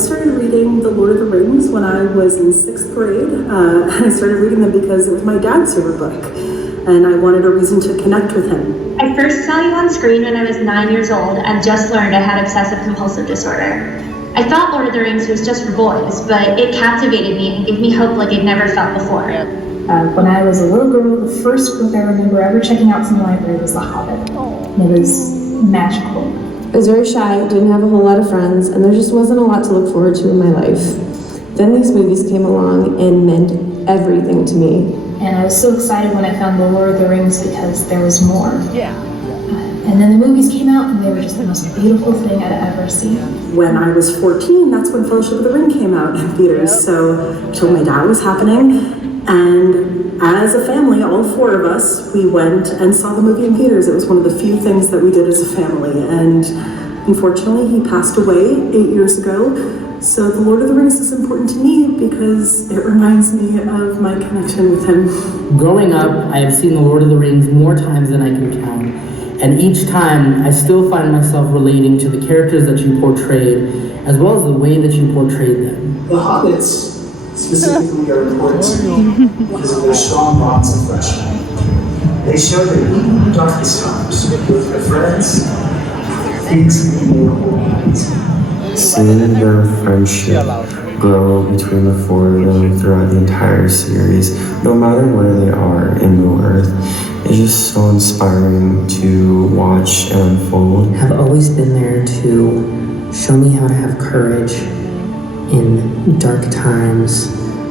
started reading The Lord of the Rings when I was in 6th grade. And I started reading them because it was my dad's favorite book, and I wanted a reason to connect with him. I first saw you on screen when I was 9 years old and just learned I had obsessive compulsive disorder. I thought Lord of the Rings was just for boys, but it captivated me and gave me hope like I'd never felt before. When I was a little girl, the first book I remember ever checking out from the library was The Hobbit. And it was magical. I was very shy, didn't have a whole lot of friends, and there just wasn't a lot to look forward to in my life. Then these movies came along and meant everything to me. And I was so excited when I found The Lord of the Rings because there was more. And then the movies came out and they were just the most beautiful thing I'd ever seen. When I was 14, that's when Fellowship of the Ring came out in theaters, so I told my dad it was happening. And as a family, all 4 of us, we went and saw the movie in theaters. It was one of the few things that we did as a family. And unfortunately, he passed away 8 years ago. So The Lord of the Rings is important to me because it reminds me of my connection with him. Growing up, I have seen The Lord of the Rings more times than I can count. And each time, I still find myself relating to the characters that you portrayed, as well as the way that you portrayed them. The Hobbits specifically are important to me because of their strong bonds of friendship. They show that even in the darkest times, with their friends, things can be made whole. Seeing their friendship grow between the 4 of them throughout the entire series, no matter where they are in Middle-earth, is just so inspiring to watch and unfold. Have always been there to show me how to have courage in dark times.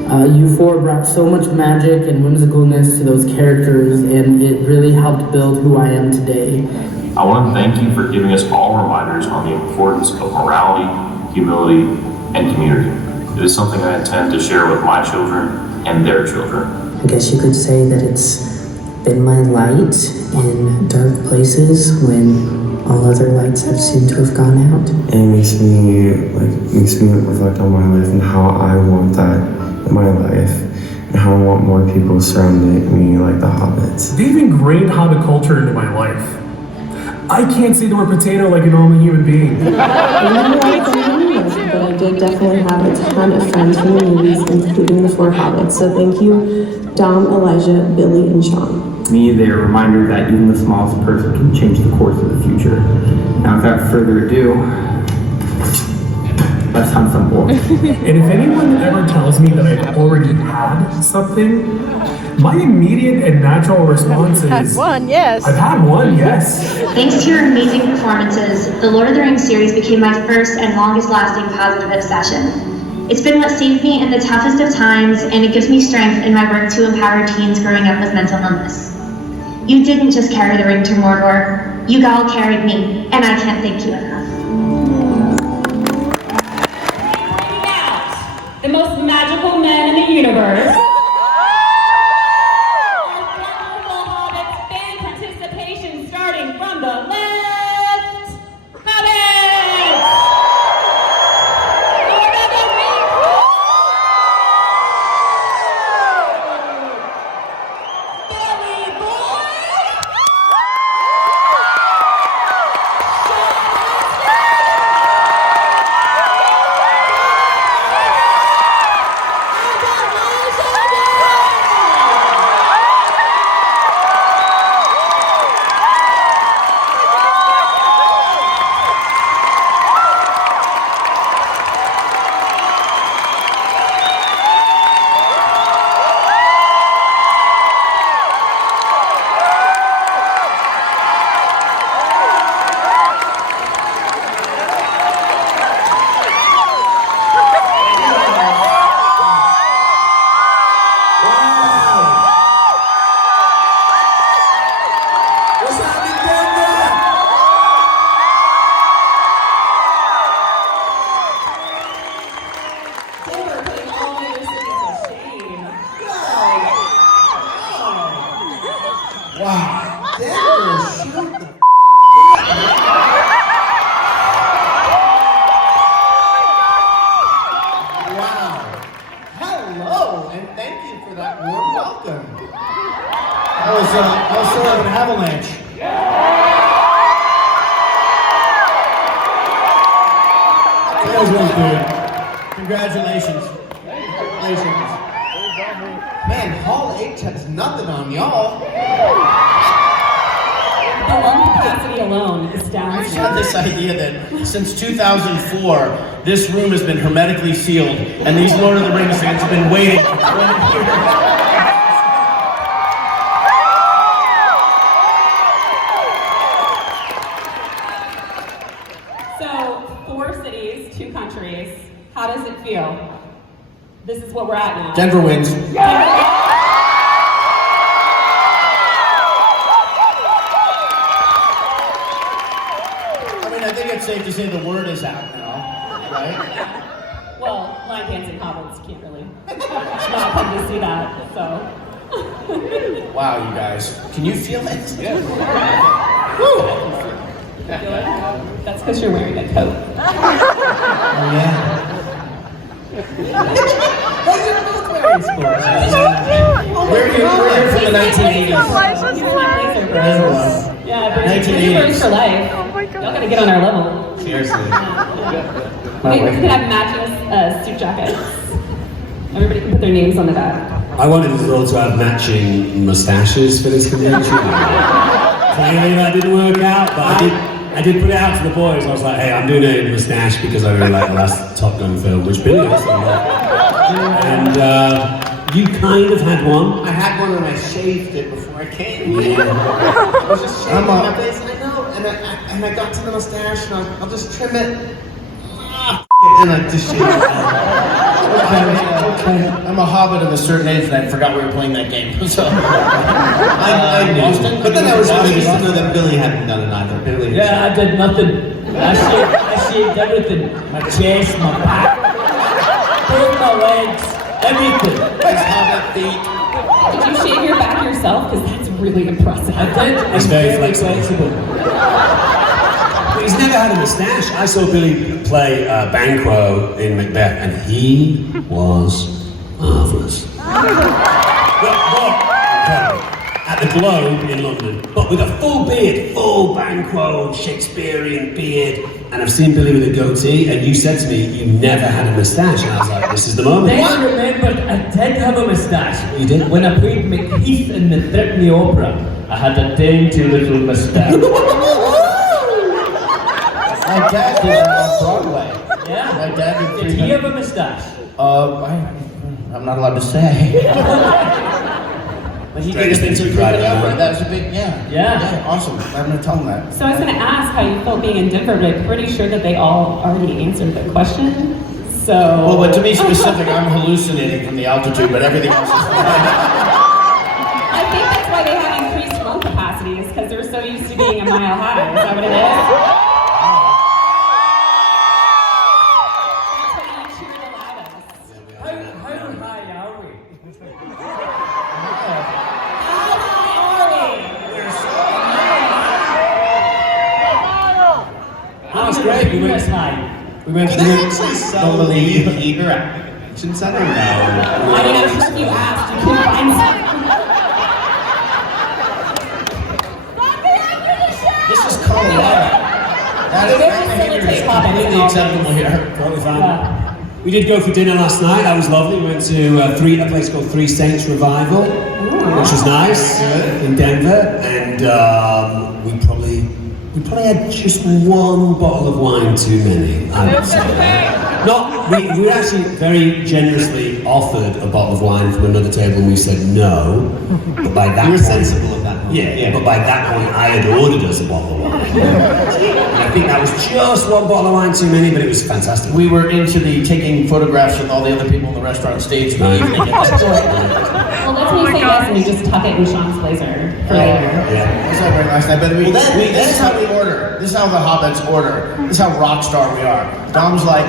You 4 brought so much magic and whimsicalness to those characters, and it really helped build who I am today. I want to thank you for giving us all reminders on the importance of morality, humility, and community. It is something I intend to share with my children and their children. I guess you could say that it's been my light in dark places when all other lights have seemed to have gone out. And it makes me reflect on my life and how I want that in my life, and how I want more people surrounding me like the Hobbits. They've ingrained Hobbit culture into my life. I can't say the word potato like a normal human being. But I did definitely have a ton of friends from the movies, including the 4 Hobbits. So thank you, Dom, Elijah, Billy, and Sean. To me, they're a reminder that even the smallest person can change the course of the future. Now, without further ado, let's hunt some wolves. And if anyone ever tells me that I've already had something, my immediate and natural response is, I've had one, yes. I've had one, yes. Thanks to your amazing performances, the Lord of the Rings series became my first and longest lasting positive obsession. It's been what saved me in the toughest of times, and it gives me strength in my work to empower teens growing up with mental illness. You didn't just carry the ring to Mordor, you all carried me, and I can't thank you enough. The most magical men in the universe. From the left, Hobbit! Lord of the Rings! Billy Boy! Wow. Denver, shoot the Wow. Hello, and thank you for that warm welcome. That was sort of an avalanche. That was really good. Congratulations. Congratulations. Man, Hall H has nothing on y'all. The lung capacity alone is I down. just had this idea that since 2004, this room has been hermetically sealed, and these Lord of the Rings fans have been waiting for 20 years. So, 4 cities, 2 countries. How does it feel? This is what we're at now. Denver wins. I think it's safe to say the word is out now, right? Well, line dancing hobbits can't really not come to see that, so. Wow, you guys. Can you feel it? Yeah. Feel it? That's because you're wearing a coat. Oh, yeah. Why are you both wearing sports? We're here from the 1980s. Yeah, but 1980s for life. Oh my god. Y'all gotta get on our level. Seriously. We could have matchless suit jackets. Everybody can put their names on the back. I wanted us all to have matching mustaches for this convention. Clearly that didn't work out, but I did put it out to the boys. I was like, hey, I'm doing a mustache because I really like the last Top Gun film, which Billy also liked. And you kind of had one. I had one and I shaved it before I came here. I was just shaving my face, I know. And I got to the mustache and I'll just trim it. And I just shaved it. Okay. I'm a hobbit of a certain age and I forgot we were playing that game. So I lost it. But then I was amazed to know that Billy hadn't done it either. Billy. Yeah, I did nothing. I shaved everything. My chest, my back, both my legs, everything. His hobbit feet. Did you shave your back yourself? Because that's really impressive. I did. It's very flexible. But he's never had a mustache. I saw Billy play Banquo in Macbeth, and he was marvellous. At the Globe in London, but with a full beard, full Banquo, Shakespearean beard. And I've seen Billy with a goatee, and you said to me, you never had a mustache. And I was like, this is the moment. Then I remembered I did have a moustache. You did? When I played Macbeth in the Brittany Opera, I had a dainty little moustache. My dad did that on Broadway. Yeah? My dad Did he have a moustache? I'm not allowed to say. But he did it in Brittany Opera. That was a big, yeah, awesome. I'm gonna tell him that. So I was going to ask how you felt being in Denver, but I'm pretty sure that they all already answered the question. So. Well, but to be specific, I'm hallucinating from the altitude, but everything else is fine. I think that's why they have increased lung capacities, because they're so used to being a mile high. Is that what it is? That was great. We went Can I actually sell the lead heater at Convention Center? No. I mean, I'm sure if you asked, you could find some. This is Colorado. That behavior is completely acceptable here. Totally fine. We did go for dinner last night. That was lovely. We went to a place called Three Saints Revival, which was nice in Denver, and we probably had just one bottle of wine too many, I would say. We were actually very generously offered a bottle of wine from another table, and we said no. But by that You were point, sensible of that. yeah. But by that point, I had ordered us a bottle of wine. And I think that was just one bottle of wine too many, but it was fantastic. We were into the taking photographs with all the other people in the restaurant stage. Well, that's when you say yes and you just tuck it in Sean's blazer for later. That's not very nice. But this is how we order. This is how the Hobbits order. This is how rock star we are. Dom's like,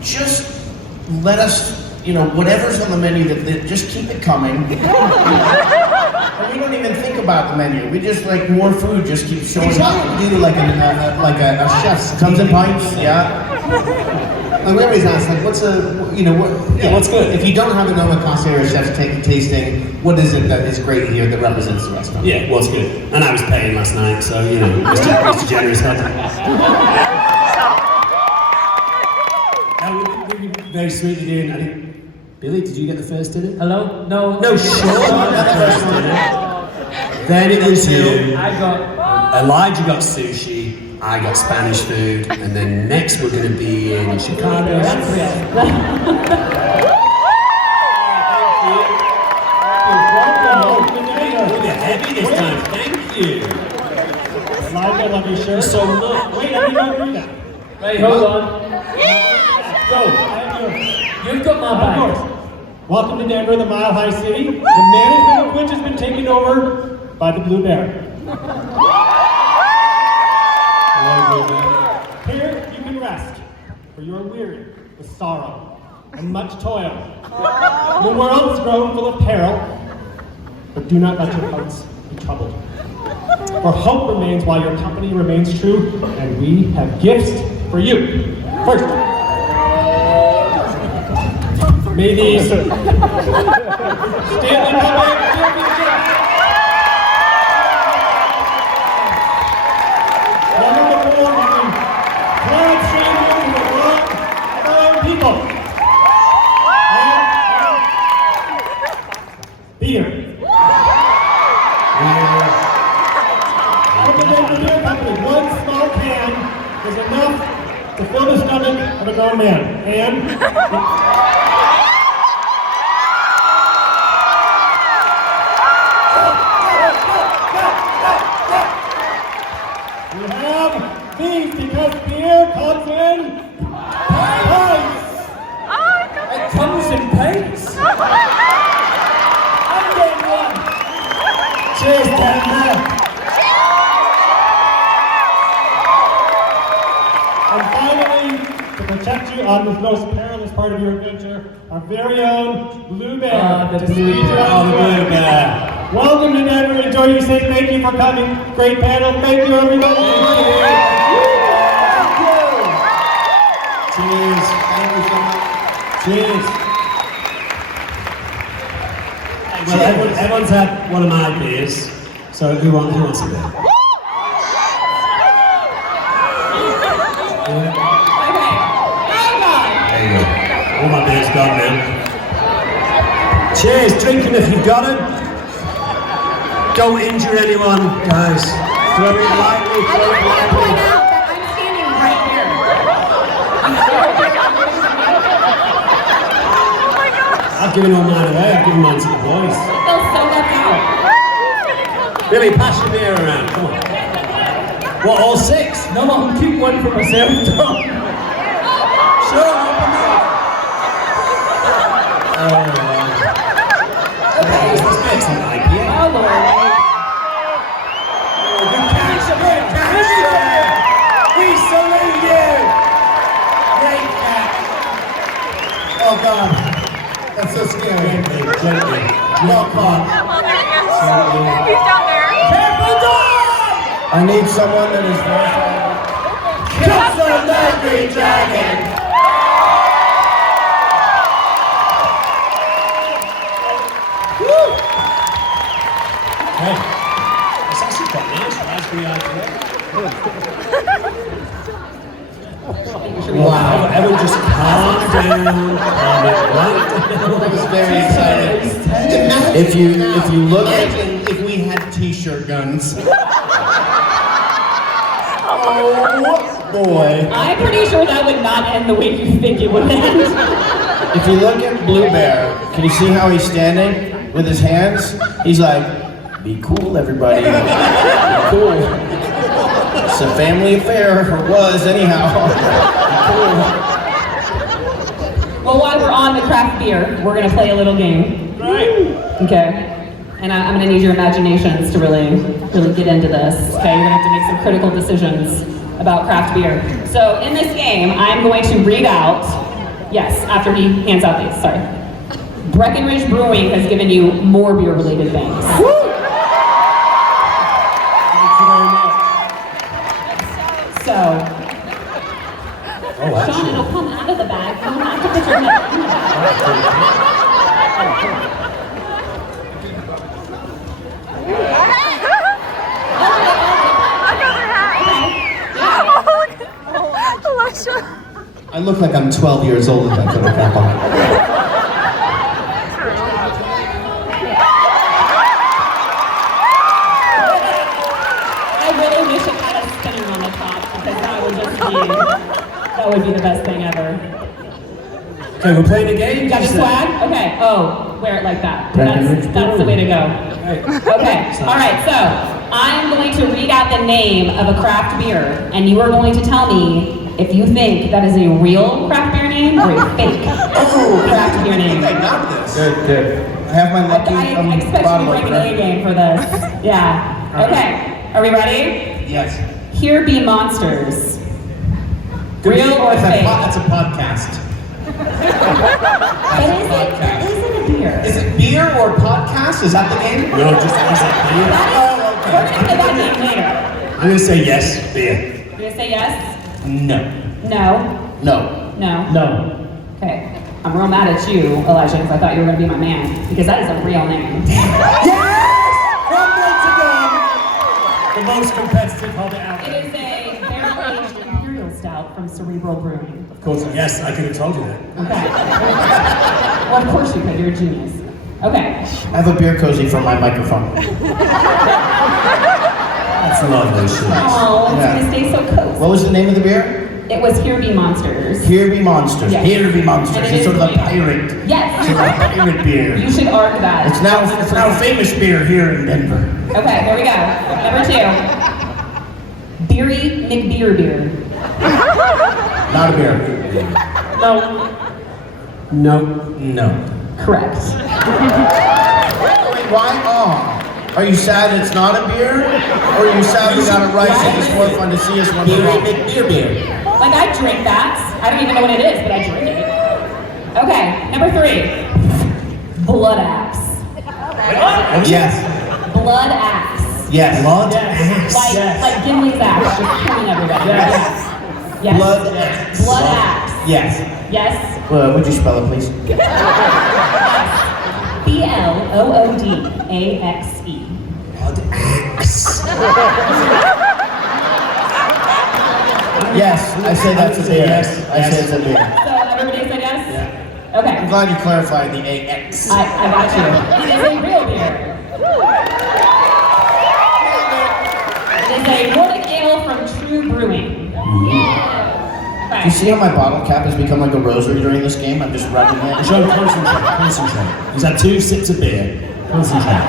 just let us, whatever's on the menu, that just keep it coming. And we don't even think about the menu. We just more food just keeps showing up. We do like a chef. Comes in pints, yeah. Like we always ask, what's what's good? If you don't have an omakase or a chef's tasting, what is it that is great here that represents the restaurant? Yeah, what's good? And I was paying last night, so Mr. Generous head. We'd be very sweet to do. I think, Billy, did you get the first dinner? Hello? No. No, Sean got the first dinner. Then it was you. I got... Elijah got sushi. I got Spanish food. And then next we're going to be in Chicago. That's real. You're heavy this time. Thank you. Elijah, love your shirt. So much. Wait, I didn't know do that. Wait, hold on. Go, I have yours. You've got my Of back. course. Welcome to Denver, the Mile High City, the management of which has been taken over by the Blue Bear. Here you can rest, for you are weary with sorrow and much toil. The world is grown full of peril, but do not let your hearts be troubled. For hope remains while your company remains true, and we have gifts for you. First, may these stately public beer. One small can is enough to fill the stomach of a grown man. And we have these because beer comes in pints. It comes in pints. Cheers, Denver. And finally, to protect you on this most perilous part of your adventure, our very own Blue Bear. The to Blue speed you Bear. on the Blue way. Bear. Welcome to Denver. Enjoy your stay. Thank you for coming. Great panel. Thank you, everybody. Cheers. Thank you so much. Cheers. Well, everyone's had one of my beers, so who wants a beer? There you go. All my beer's gone now. Cheers, drink them if you've got it. Don't injure anyone, guys. Throw it lightly, throw it lightly. I'm standing right here. I've given all mine away, I've given mine to the boys. I feel so left out. Billy, pass your beer around, come on. What, all six? No, I'll keep one for myself. Sure, open it up. Okay, this makes an IPA. Oh, Lord. Good catch, good catch. We salute you. Great catch. Oh, God. That's so scary. Gently. Not caught. He's down there. Careful, dog! I need someone that is verified. Catch the Mercury Dragon! Woo! Hey, it's actually quite nice. Raspberry IPA. Wow, everyone just calm down. That was very exciting. If you look at if we had t-shirt guns. Oh boy. I'm pretty sure that would not end the way you think it would end. If you look at Blue Bear, can you see how he's standing with his hands? He's like, be cool, everybody. Be cool. It's a family affair, or was anyhow. Be cool. Well, while we're on the craft beer, we're gonna play a little game. Right. Okay. And I'm gonna need your imaginations to really get into this. Okay, you're gonna have to make some critical decisions about craft beer. So in this game, I'm going to read out, yes, after he hands out these, sorry. Breckenridge Brewing has given you more beer-related things. Thank you very much. So, Oh, Sean, it'll come out of the bag. You don't have to put your head in I look like I'm 12 years old with that little cap on. I really wish it had a spinner on the top because that would be the best thing ever. Okay, we're playing a game. You got your swag? Okay. Oh, wear it like that. That's the way to go. Okay. All right. So I'm going to read out the name of a craft beer, and you are going to tell me if you think that is a real craft beer name or a fake craft beer name. I got this. Good. I have my lucky I expect you to bring an A game for this. Yeah. Okay. Are we ready? Yes. Here be monsters. Real or fake? That's a podcast. But is it a beer? Is it beer or podcast? Is that the game? No, just is it beer? We're going to play that game later. I'm gonna say yes, beer. You're going to say yes? No. No? No. No? No. Okay. I'm real mad at you, Elijah, because I thought you were going to be my man. Because that is a real name. Yes! Hobbits again! The most competitive Hobbit out there. It is a barrel-aged imperial stout from Cerebral Brewing. Of course, yes, I could have told you that. Okay. Well, of course you could. You're a genius. Okay. I have a beer cozy for my microphone. That's lovely shit. Oh, it's going to stay so cozy. What was the name of the beer? It was Here Be Monsters. Here Be Monsters. Yes. Here Be Monsters. And it It's is sort of a like- pirate. Yes. It's a pirate beer. You should argue that. It's now a famous beer here in Denver. Okay, here we go. Number 2. Beery McBeer beer. Not a beer. No. No. Correct. Wait, why? Are you sad it's not a beer? Or are you sad we got it right so it's more fun to see us when we're wrong? Beer. Like, I drink that. I don't even know what it is, but I drink it. Okay, number 3. Blood axe. Yes. Blood axe. Yes. Blood axe. Like Gimli's axe, just killing everybody. Yes. Yes. Blood axe. Blood axe. Yes. Yes. Would you spell it, please? BLOODAXE. Blood axe. Yes, I say that's a beer. Yes. I say it's a beer. So everybody said yes? Yeah. Okay. I'm glad you clarified the AX. I got you. It is a real beer. It is a Nordic ale from True Brewing. You see how my bottle cap has become like a rosary during this game? I'm just rubbing it. Joe, concentrate. He's had 2 sips of beer. Concentrate.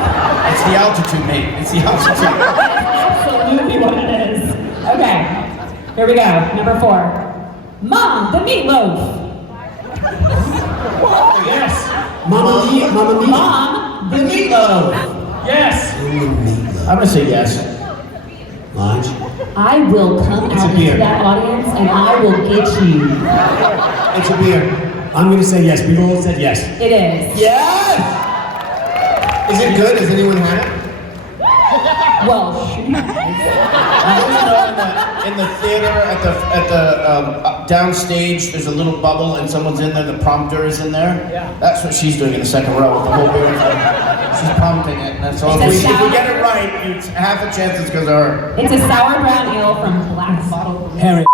It's the altitude, mate. It's the altitude. That's absolutely what it is. Okay, here we go. Number 4. Mom, the meatloaf. Yes. Mamma mia. Mom, the meatloaf. Yes. I'm gonna say yes. Lunch. I will come It's a out beer. into that audience and I will get you. It's a beer. I'm gonna say yes. We've all said yes. It is. Yes! Is it good? Has anyone had it? Well, In the theater, at the downstage, there's a little bubble and someone's in there, the prompter is in there. Yeah. That's what she's doing in the second row with the whole beer. She's prompting it. And so if we get it right, it's half a chance it's because of her. it's a sour brown ale from Black Bottle. Harry. You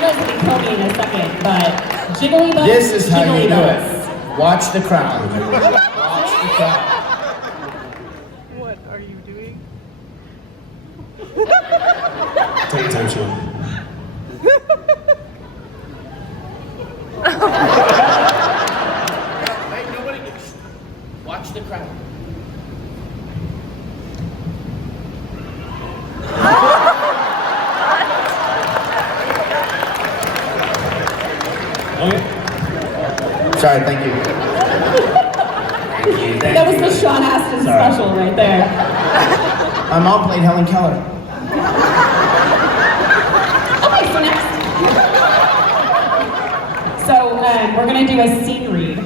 guys can kill me in a second, but jiggly butts. This is how you do butts. it. Watch the crowd. Watch the crowd. What are you doing? Take your time, Sean. Watch the crowd. Sorry, thank you. That was the Sean Astin special right there. My mom played Helen Keller. Okay, so next. So we're gonna do a scene read.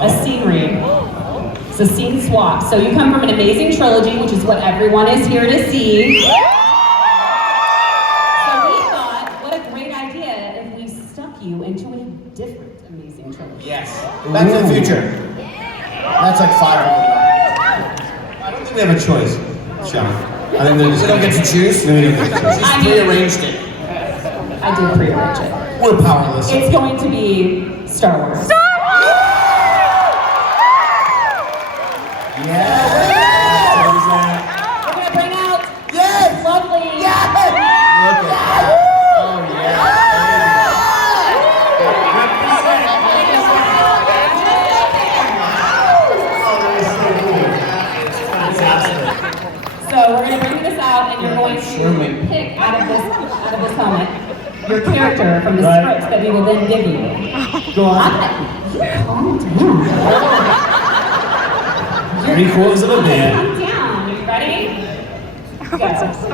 A scene read. It's a scene swap. So you come from an amazing trilogy, which is what everyone is here to see. So we thought, what a great idea if we stuck you into a different amazing trilogy. Yes. Back to the Future. That's like 5 of them. I don't think we have a choice, Sean. I think we don't get to choose? No, we don't get to choose. She's prearranged it. I did prearrange it. We're powerless. It's going to be Star Wars. Star Yeah. We're gonna bring out Yes. lovely. Yes. Look at that. Oh yeah. So we're gonna bring this out, and you're going to pick out of this helmet your character from the script that we will then give you. Go on. Calm down. 3/4 of a beer. Calm down. Are you ready? Go.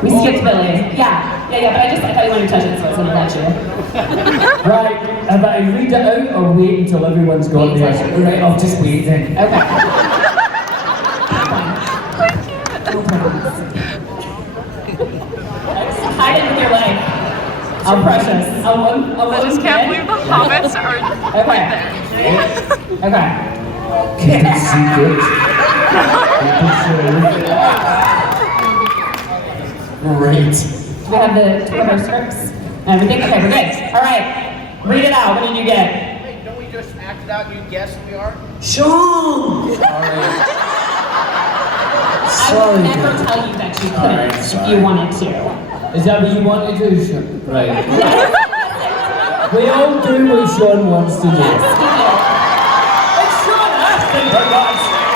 We skipped Billy. Yeah, but I thought you wanted to touch it, so I was gonna let you. Right, but I read it out or wait until everyone's got theirs? Right, I'll just wait then. Okay. Hide it with your leg. How precious. I just can't believe the Hobbits are right there. Okay. Keep it secret. Great. We have the Twitter scripts and everything. Okay, we're good. All right. Read it out. What did you get? Wait, don't we just act it out and you guess who we are? Sean! I would never tell you that you couldn't if you wanted to. Is that what you want to do, Sean? Right. We all do what Sean wants to do. It's Sean Astin, for God's sake.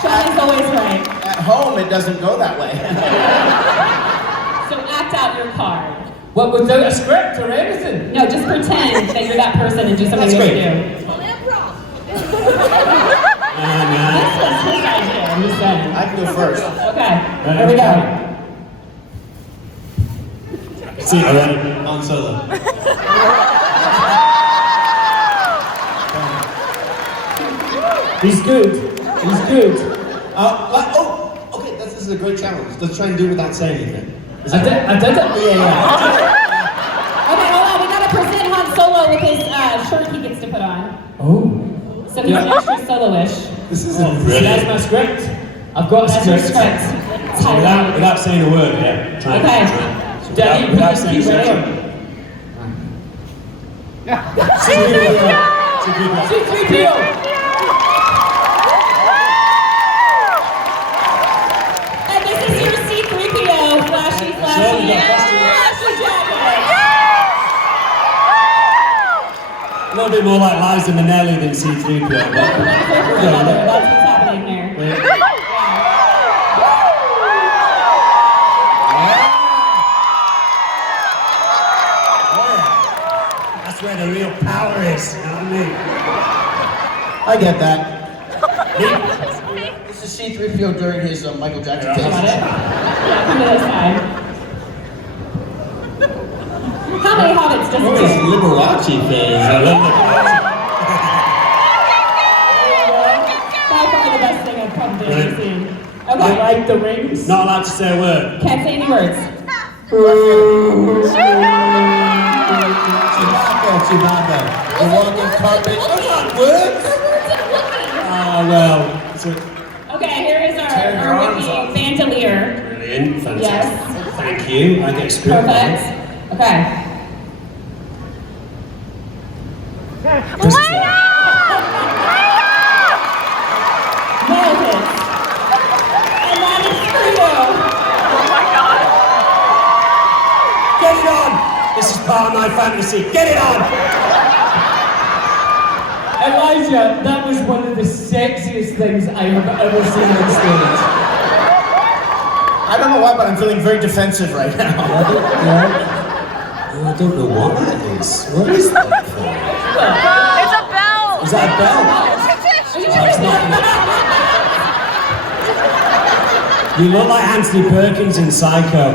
Sean is always right. At home, it doesn't go that way. So act out your card. What, without a script or anything? No, just pretend that you're that person and do something That's you great. do. This was his idea, I'm just saying. I can go first. Okay, here we go. See, I read it on Solo. He's good. He's good. Okay, this is a great challenge. Let's try and do it without saying anything. I did it. Yeah. Okay, hold on, we gotta present Han Solo with his shirt he gets to put on. Oh. So he's extra solo-ish. This is That's my script. I've got a That's your script. script. without saying a word, yeah. Try and Okay. So Daddy, without please saying keep a ready. word. C-3PO! And this is your C-3PO, flashy jacket. A little bit more like Liza Minnelli than C-3PO. That's what's happening here. That's where the real power is, you know what I mean? I get that. This is C-3PO during his Michael Jackson days. Got it? Yeah, come to this side. How many Hobbits does it This take? Liberace phase. I love Liberace. By far the best thing I've come to Right. see. I Okay. like the rings. Not allowed to say a word. Can't say any words. Chewbacca. The walking carpet. Those aren't words. Well. Okay, here is our wiki bandolier. Brilliant. Fantastic. Yes. Thank you. I get script. Perfect. Okay. Nailed it. And that is Frito. Oh my god. Get it on! This is part of my fantasy. Get it on! Elijah, that was one of the sexiest things I have ever seen on stage. I don't know why, but I'm feeling very defensive right now. I don't know what that is. What is that for? It's a bell. Is that a bell? You look like Anthony Perkins in Psycho.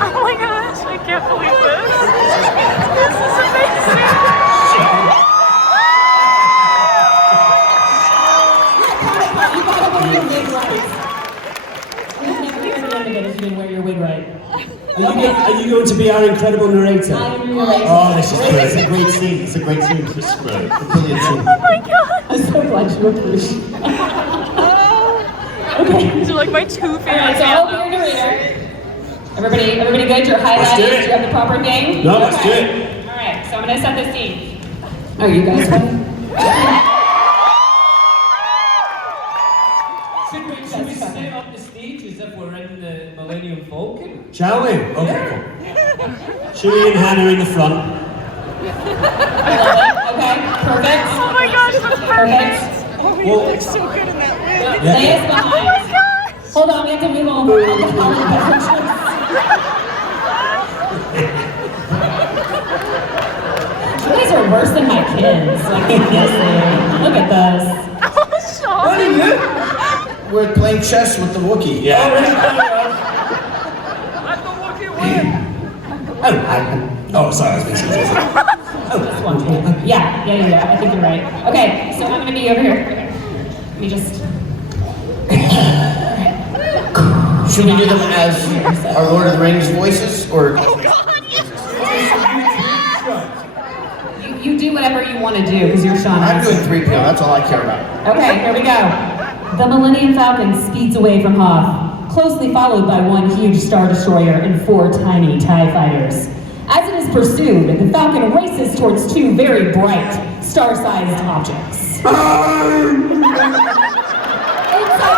Oh my gosh, I can't believe this. This is amazing. You gotta wear your wig right. We've never heard the end of it if you didn't wear your wig right. Are you going to be our incredible narrator? I'm narrating. Oh, this is great. It's a great scene. It's a great scene. This is great. A brilliant scene. Oh my god! I'm so glad you appreciate it. Okay. These are like my two Alright, favorite so I'll be your fandoms. narrator. Everybody good? You're highlighting? Let's do it. Do you have the proper thing? No, let's do it. Alright, so I'm gonna set the scene. Are you guys ready? Should we set up the stage as if we're in the Millennium Falcon? Shall we? Okay, cool. Chewie and Hannah in the front. Okay, perfect. Oh my gosh, that's perfect. Oh, you Well, look so good in that wig. Leia's behind. Oh my gosh. Hold on, we have to move over. You guys are worse than my kids. Like, seriously. Look at this. Oh, Sean. What are you? We're playing chess with the Wookiee. Yeah. Let the Wookiee win. Oh, sorry, I was being serious. This one. Yeah. I think you're right. Okay, so I'm gonna be over here. Let me just. Should we do them as our Lord of the Rings voices, or? Oh god, yes. You do whatever you want to do because you're Sean. I'm doing 3PO, that's all I care about. Okay, here we go. The Millennium Falcon speeds away from Hoth, closely followed by one huge Star Destroyer and 4 tiny TIE fighters. As it is pursued, the Falcon races towards 2 very bright, star-sized objects. Inside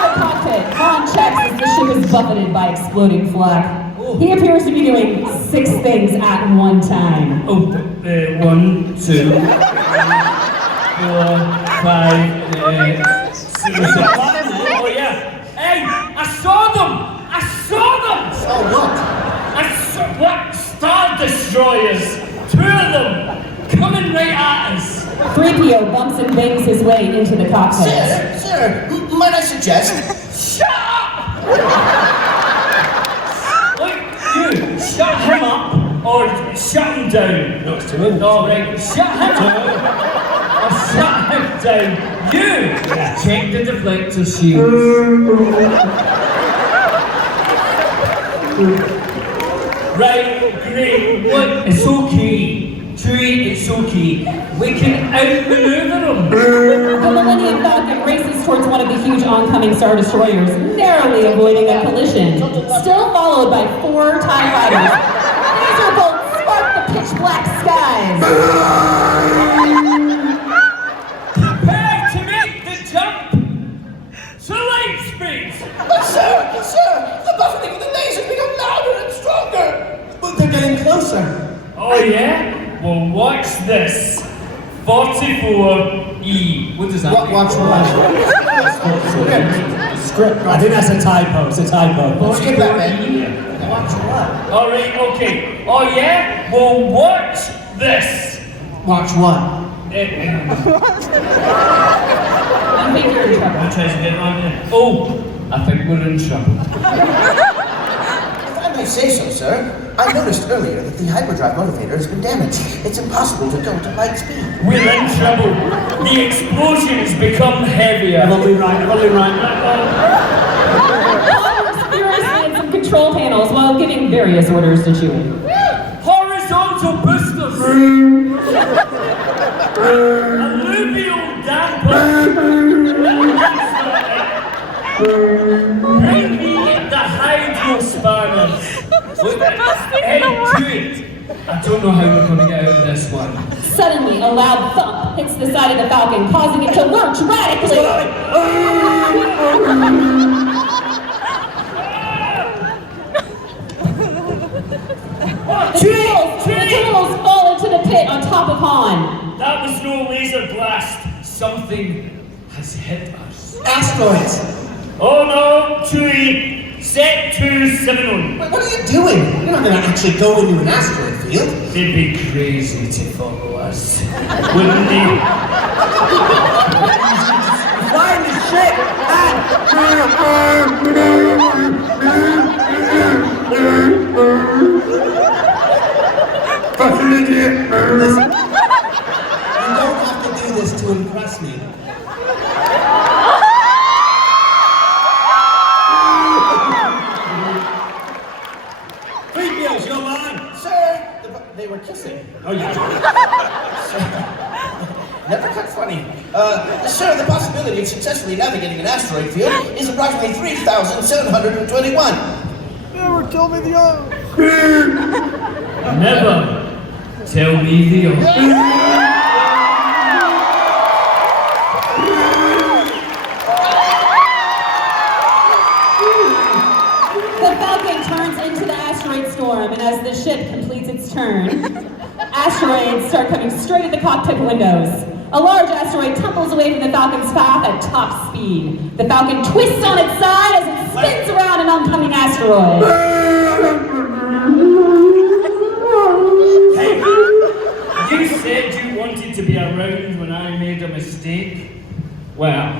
the cockpit, Han checks as the ship is buffeted by exploding flak. He appears to be doing 6 things at one time. 1, 2, 4, 5, 6. Oh yeah. Hey, I saw them! Oh, look! What? Star Destroyers! 2 of them! Coming right at us! 3PO bumps and bangs his way into the cockpit. Sir, might I suggest? Shut up! Look, you, shut him up or shut him down. No, it's too late. No, right, shut him up or shut him down. You, check the deflector shields. Right, great. Look, it's okay. Chewie, it's okay. We can outmaneuver them. The Millennium Falcon races towards one of the huge oncoming Star Destroyers, narrowly avoiding a collision. Still followed by 4 TIE fighters. Laser bolts spark the pitch black skies. Prepare to make the jump to light speed. Sir, the buffeting of the lasers become louder and stronger! But they're getting closer. Oh yeah? Well, watch this. 44E. What does that mean? Watch. Script. I think that's a typo. It's a typo. Skip that, man. Watch what? All right, okay. Oh yeah? Well, watch this. Watch what? I think you're in trouble. I'm trying to get on in. Oh, I think we're in trouble. If I may say so, sir, I noticed earlier that the hyperdrive motivator has been damaged. It's impossible to go to light speed. We're in trouble. The explosion has become heavier. I've only right. Furiously in some control panels while giving various orders to Chewie. Horizontal boosters. Alluvial damper. Bring me the hydro spanners. Hey, Chewie, I don't know how we're going to get out of this one. Suddenly, a loud thump hits the side of the Falcon, causing it to lurch radically. The tools fall into the pit on top of Han. That was no laser blast. Something has hit us. Asteroids! Oh no, Chewie! Set 271. Wait, what are you doing? You're not going to actually go into an asteroid field. They'd be crazy to follow us, wouldn't they? Flying the ship! Fucking idiot! Listen, you don't have to do this to impress me. Sir, the possibility of successfully navigating an asteroid field is approximately 3,721. Never tell me the odds. Never tell me the odds. The Falcon turns into the Asteroid Storm, and as the ship completes its turn, asteroids start coming straight at the cockpit windows. A large asteroid tumbles away from the Falcon's path at top speed. The Falcon twists on its side as it spins around an oncoming asteroid. Hey, you said you wanted to be around when I made a mistake. Well,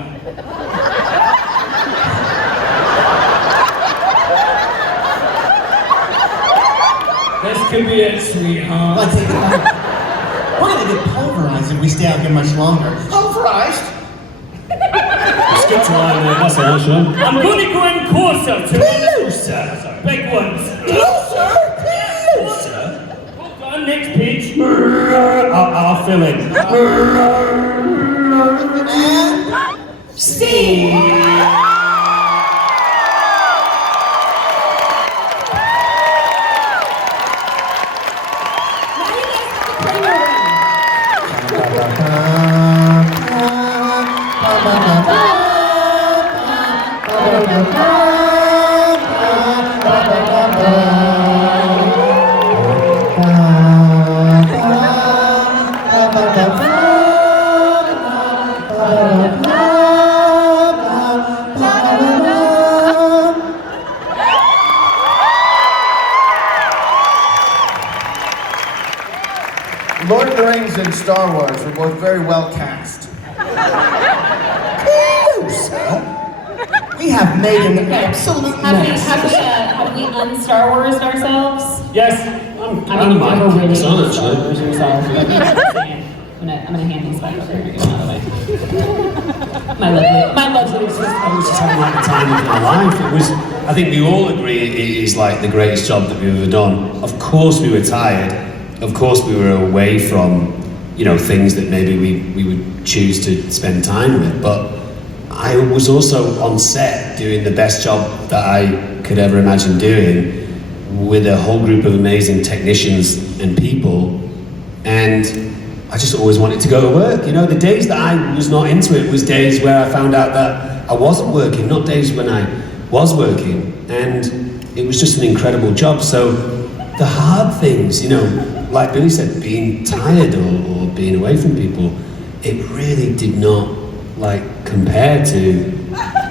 this could be it, sweetheart. Let's take it back. We're gonna get pulverized if we stay out here much longer. Pulverized? Let's get to line there, that's all, sure. I'm going to go in closer to closer. Big ones. Closer? Closer? Hold on, next page. I'll fill in. And see. Lord of the Rings and Star Wars were both very well cast. We have made an absolute mess. Have we un-Star Wars'd ourselves? Yes, I mean, you've never really It's on it, Star Wars yourself, but I'm gonna hand these back over here to get them out of the way. My lovely sister. I was just having like the time of my life. It was, I think we all agree it is like the greatest job that we've ever done. Of course we were tired. Of course we were away from, you know, things that maybe we would choose to spend time with. But I was also on set doing the best job that I could ever imagine doing with a whole group of amazing technicians and people. And I just always wanted to go to work. You know, the days that I was not into it was days where I found out that I wasn't working, not days when I was working. And it was just an incredible job. So the hard things, you know, like Billy said, being tired or being away from people, it really did not like compare to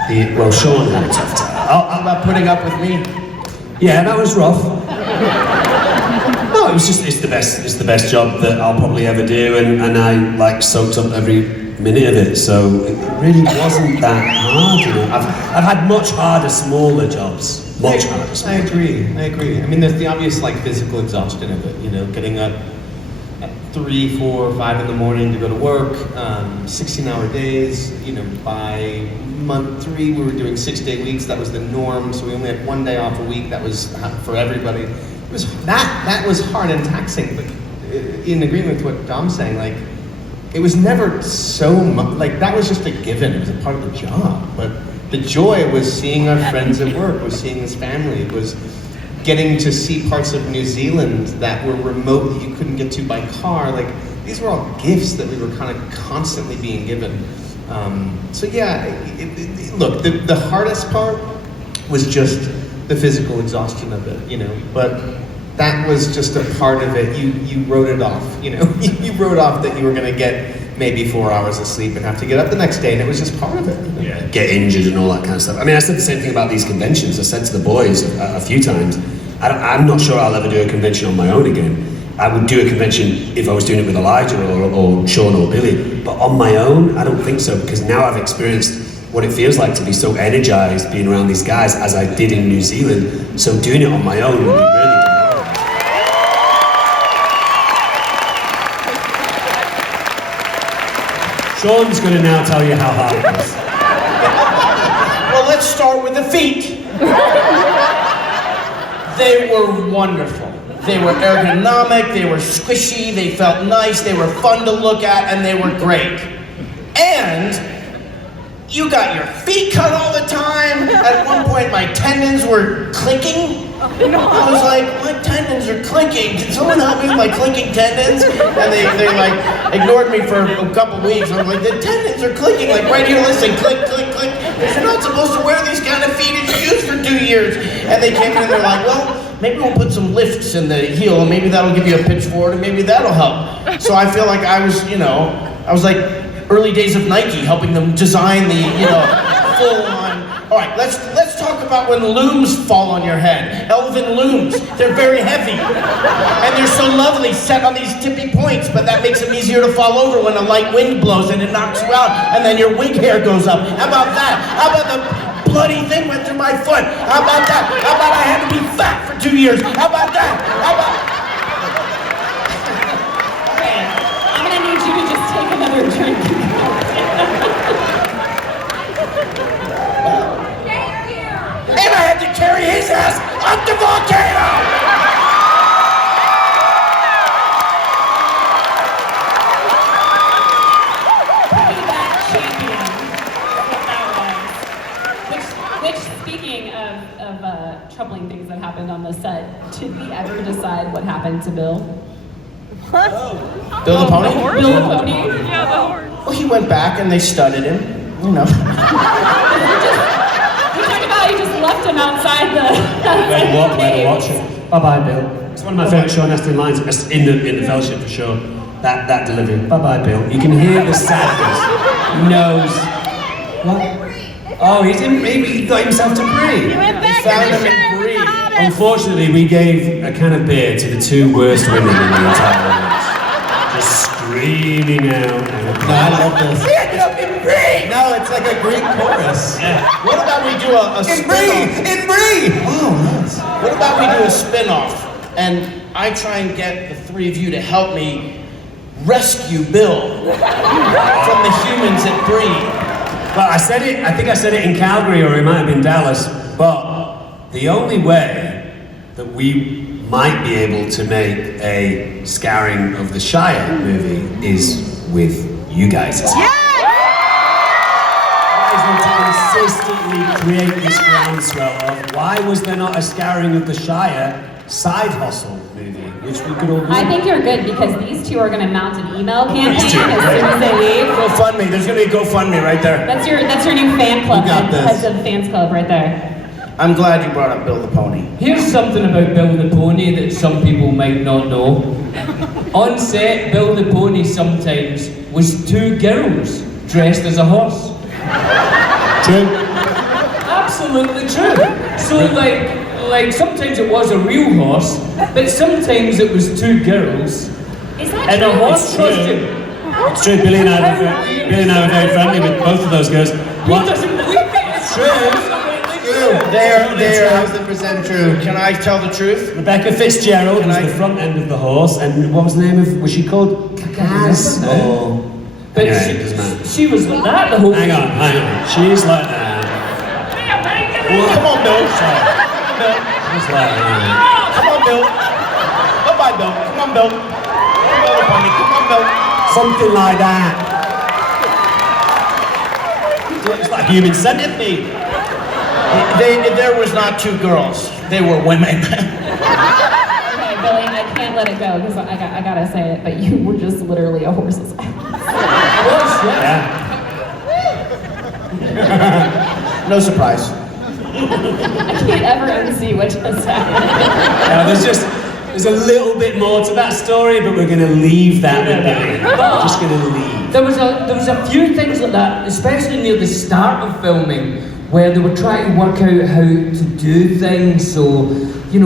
the, well, Sean had a tough time. How about putting up with me? Yeah, that was rough. No, it was just, it's the best job that I'll probably ever do, and I like soaked up every minute of it, so it really wasn't that hard, you know. I've had much harder, smaller jobs. Much harder, smaller. I agree. I mean, there's the obvious like physical exhaustion of it, you know, getting up at 3, 4, 5 in the morning to go to work, 16-hour days, you know, by month 3 we were doing 6-day weeks, that was the norm, so we only had 1 day off a week, that was for everybody. It was, that was hard and taxing, but in agreement with what Dom's saying, like, it was never so much, like, that was just a given, it was a part of the job, but the joy was seeing our friends at work, was seeing his family, was getting to see parts of New Zealand that were remote that you couldn't get to by car. Like, these were all gifts that we were kind of constantly being given. So yeah, look, the hardest part was just the physical exhaustion of it, you know, but that was just a part of it. You wrote it off, you know, you wrote off that you were gonna get maybe 4 hours of sleep and have to get up the next day, and it was just part of it. Yeah, get injured and all that kind of stuff. I mean, I said the same thing about these conventions. I said to the boys a few times, I'm not sure I'll ever do a convention on my own again. I would do a convention if I was doing it with Elijah or Sean or Billy, but on my own, I don't think so, because now I've experienced what it feels like to be so energized being around these guys as I did in New Zealand. So doing it on my own would be really Sean's going to now tell you how hard it was. Well, let's start with the feet. They were wonderful. They were ergonomic, they were squishy, they felt nice, they were fun to look at, and they were great. And you got your feet cut all the time. At one point, my tendons were clicking. I was like, my tendons are clicking. Can someone help me with my clicking tendons? And they like ignored me for a couple weeks. I was like, the tendons are clicking. Like right here, listen, click, click, click. Because you're not supposed to wear these kind of feet and shoes for 2 years. And they came in and they're like, well, maybe we'll put some lifts in the heel and maybe that'll give you a pitch forward and maybe that'll help. So I feel like I was, I was like early days of Nike, helping them design the, full on. All right, let's talk about when looms fall on your head. Elven looms, they're very heavy. And they're so lovely, set on these tippy points, but that makes them easier to fall over when a light wind blows and it knocks you out, and then your wig hair goes up. How about that? How about the bloody thing went through my foot? How about that? How about I had to be fat for 2 years? How about that? How about... Okay, I'm gonna need you to just take another drink. And I had to carry his ass up the volcano! Which, speaking of troubling things that happened on the set, did we ever decide what happened to Bill? What? Bill the pony? Bill the pony? Yeah, the horse. Well, he went back and they studied him, We talked about he just left him outside the Let watch it. Bye-bye, Bill. It's one of my favourite Sean Astin lines in the Fellowship for sure. That delivery. Bye-bye, Bill. You can hear the sadness. He knows. What? Oh, he didn't. Maybe he got himself to Bree. He went back found to the him in show with Bree. the Hobbits. Unfortunately, we gave a can of beer to the two worst women in the entire world. Just screaming out. I love this. He ended up in Bree! No, it's like a Greek chorus. Yeah. What about we do a spin-off? In Bree! Oh, nice. What about we do a spin-off and I try and get the three of you to help me rescue Bill from the humans at Bree? Well, I think I said it in Calgary or it might have been Dallas, but the only way that we might be able to make a Scouring of the Shire movie is with you guys. You guys need to consistently create this groundswell of why was there not a Scouring of the Shire side hustle movie, which we could all do. I think you're good because these two are going to mount an email campaign as soon as they leave. GoFundMe. There's going to be a GoFundMe right there. That's your new fan club. You got this. Heads of fans club right there. I'm glad you brought up Bill the Pony. Here's something about Bill the Pony that some people might not know. On set, Bill the Pony sometimes was two girls dressed as a horse. True. Absolutely true. So like sometimes it was a real horse, but sometimes it was two girls Is that in a true? horse costume. It's true. Billy and I were very friendly with both of those girls. He doesn't believe me. It's true. They're 1,000% true. Can I tell the truth? Rebecca Fitzgerald was the front end of the horse, and what was the name of? Was she called Kaz? Or But anyway, it doesn't matter. she was like that the whole Hang on. She's like that. Come on, Bill. She's like that. Come on, Bill. Bye-bye, Bill. Come on, Bill. Bill the Pony. Come on, Bill. Something like that. It's like human centipede. There was not two girls. They were women. Okay, Billy, I can't let it go because I gotta say it, but you were just literally a horse's ass. Yeah. No surprise. I can't ever unsee what just happened. There's a little bit more to that story, but we're going to leave that with Billy. We're just going to leave. There was a few things like that, especially near the start of filming, where they were trying to work out how to do things. So,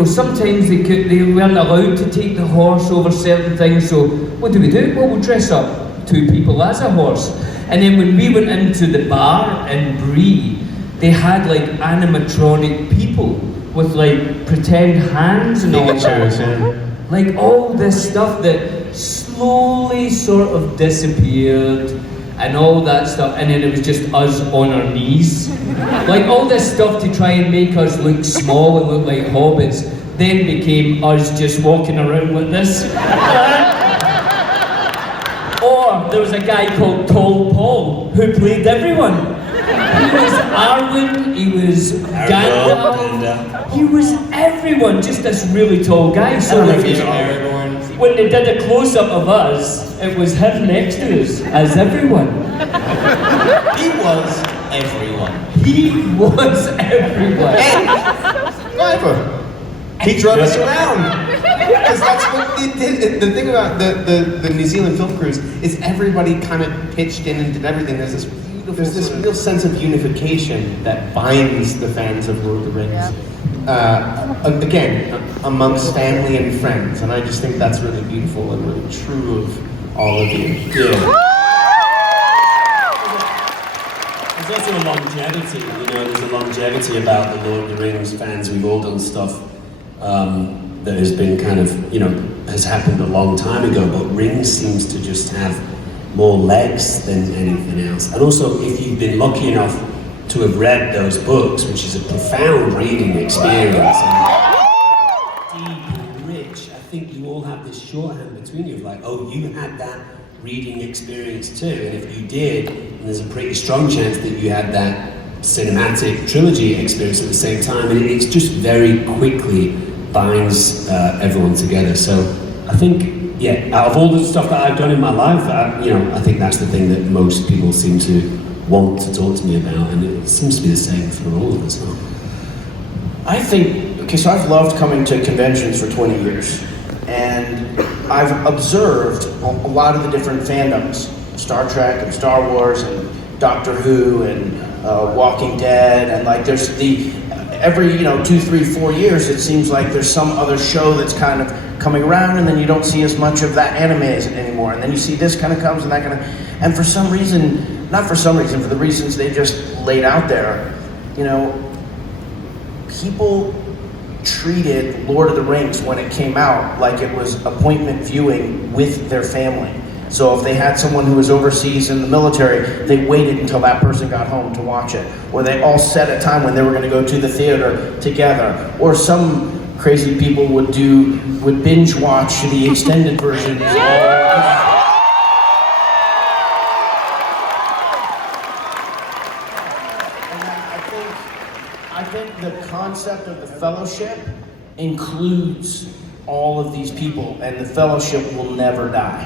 sometimes they weren't allowed to take the horse over certain things. So, what do? Well, we'll dress up two people as a horse. And then when we went into the bar in Bree, they had like animatronic people with like pretend hands and all that. Like all this stuff that slowly sort of disappeared and all that stuff, and then it was just us on our knees. Like all this stuff to try and make us look small and look like hobbits then became us just walking around like this. Or Or there was a guy called Tall Paul who played everyone. He was Arwen, he was Gandalf, he was everyone, just this really tall guy. So when they did a close-up of us, it was him next to us as everyone. He was everyone. He was everyone. And driver. He drove us around. Because that's what they did. The thing about the New Zealand film crews is everybody kind of pitched in and did everything. There's this real sense of unification that binds the fans of Lord of the Rings. Again, amongst family and friends. And I just think that's really beautiful and really true of all of you. Yeah. There's also a longevity, there's a longevity about the Lord of the Rings fans. We've all done stuff that has been kind of, has happened a long time ago, but Rings seems to just have more legs than anything else. And also, if you've been lucky enough to have read those books, which is a profound reading experience, and deep and rich, I think you all have this shorthand between you of like, oh, you had that reading experience too, and if you did, then there's a pretty strong chance that you had that cinematic trilogy experience at the same time, and it's just very quickly binds everyone together. So I think, out of all the stuff that I've done in my life, I think that's the thing that most people seem to want to talk to me about, and it seems to be the same for all of us. I think, so I've loved coming to conventions for 20 years, and I've observed a lot of the different fandoms, Star Trek and Star Wars and Doctor Who and Walking Dead, and like there's every 2, 3, 4 years it seems like there's some other show that's kind of coming around, and then you don't see as much of that anime anymore, and then you see this kind of comes and that kind of, and for some reason, not for some reason, for the reasons they just laid out there, people treated Lord of the Rings when it came out like it was appointment viewing with their family. So if they had someone who was overseas in the military, they waited until that person got home to watch it. Or they all set a time when they were going to go to the theater together. Or some crazy people would binge watch the extended version. I think the concept of the fellowship includes all of these people, and the fellowship will never die.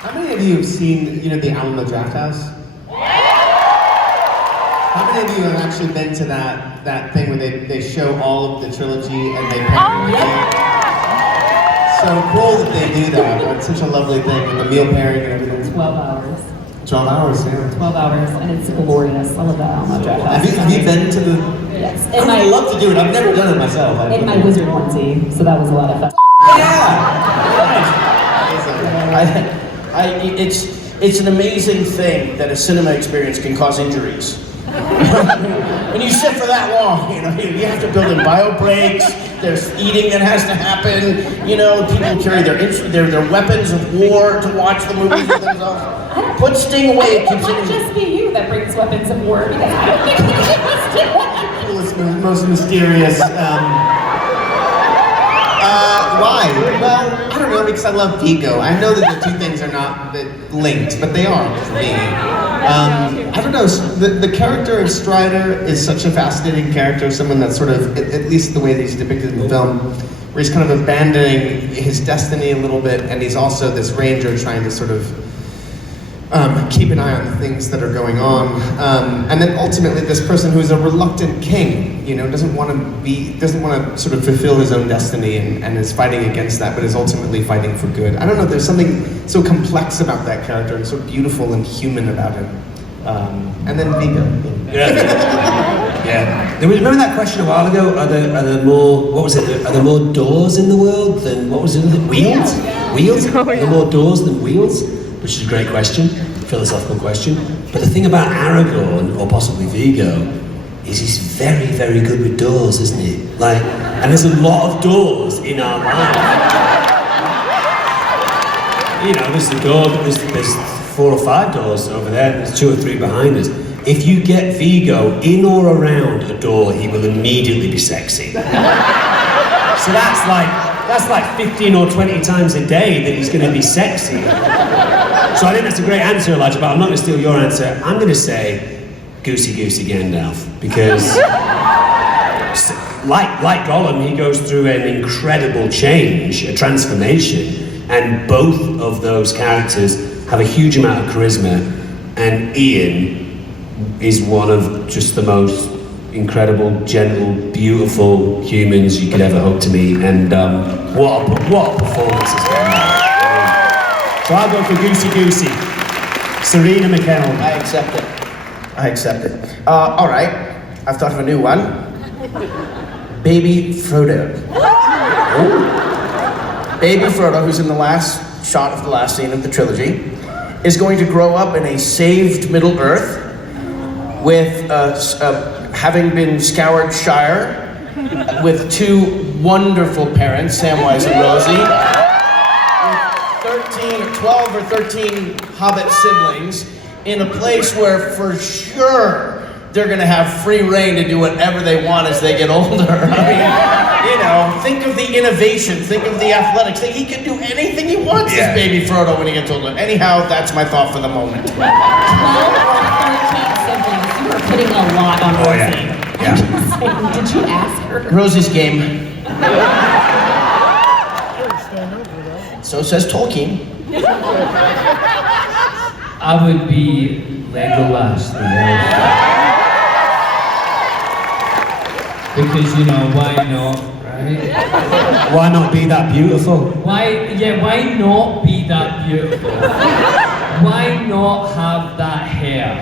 How many of you have seen, the Alamo Draft House? How many of you have actually been to that thing where they show all of the trilogy and they pair with you? So cool that they do that. It's such a lovely thing with the meal pairing and everything. 12 hours. 12 hours, yeah. 12 hours, and it's glorious. I love that Alamo Draft House. Have you been to the... Yes. I would love to do it. I've never done it myself. In my wizard onesie, so that was a lot of fun. It's an amazing thing that a cinema experience can cause injuries. When you sit for that long, you have to build in bio breaks. There's eating that has to happen. People carry their weapons of war to watch the movies with themselves. Put Sting away. It might just be you that brings weapons of war, because I don't think it's Coolest, most mysterious. Why? Well, I don't know, because I love Vigo. I know that the two things are not linked, but they are for me. I don't know, the character of Strider is such a fascinating character, someone that's sort of, at least the way that he's depicted in the film, where he's kind of abandoning his destiny a little bit, and he's also this ranger trying to sort of keep an eye on the things that are going on. And then ultimately this person who is a reluctant king, doesn't want to sort of fulfill his own destiny and is fighting against that, but is ultimately fighting for good. I don't know, there's something so complex about that character and so beautiful and human about him. And then Vigo. Yeah. Remember that question a while ago? Are there more, what was it? Are there more doors in the world than, what was it? Wheels? Wheels? Are there more doors than wheels? Which is a great question, philosophical question. But the thing about Aragorn, or possibly Vigo, is he's very, very good with doors, isn't he? And there's a lot of doors in our life. There's the door, but there's 4 or 5 doors over there, there's 2 or 3 behind us. if you get Vigo in or around a door, he will immediately be sexy. So that's like 15 or 20 times a day that he's going to be sexy. So I think that's a great answer, Elijah, but I'm not going to steal your answer. I'm going to say Goosey Goosey Gandalf, because like Gollum, he goes through an incredible change, a transformation, and both of those characters have a huge amount of charisma, and Ian is one of just the most incredible, gentle, beautiful humans you could ever hope to meet, and what a performance has been. So I'll go for Goosey Goosey. Serena McKellen. I accept it. All right, I've thought of a new one. Baby Frodo. Baby Frodo, who's in the last shot of the last scene of the trilogy, is going to grow up in a saved Middle Earth with having been scoured Shire with two wonderful parents, Samwise and Rosie, with 12 or 13 Hobbit siblings in a place where for sure they're gonna have free reign to do whatever they want as they get older. I mean, you know, think of the innovation, think of the athletics. He can do anything he wants, this baby Frodo, when he gets older. Anyhow, that's my thought for the moment. 12 or 13 siblings, you are putting a lot on Rosie. Yeah. Did you ask her? Rosie's game. So says Tolkien. I would be Legolas, the elf. Because, you know, why not, right? Why not be that beautiful? Why not be that beautiful? Why not have that hair?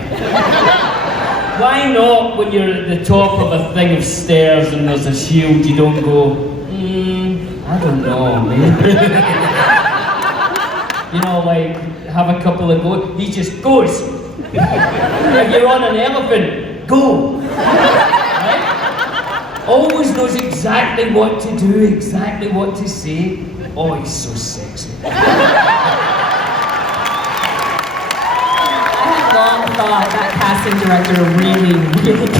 Why not, when you're at the top of a thing of stairs and there's a shield, you don't go, I don't know, maybe. You know, like, have a couple of goes. He just goes. If you're on an elephant, go. Right? Always knows exactly what to do, exactly what to say. Oh, he's so sexy. I had long thought that casting director really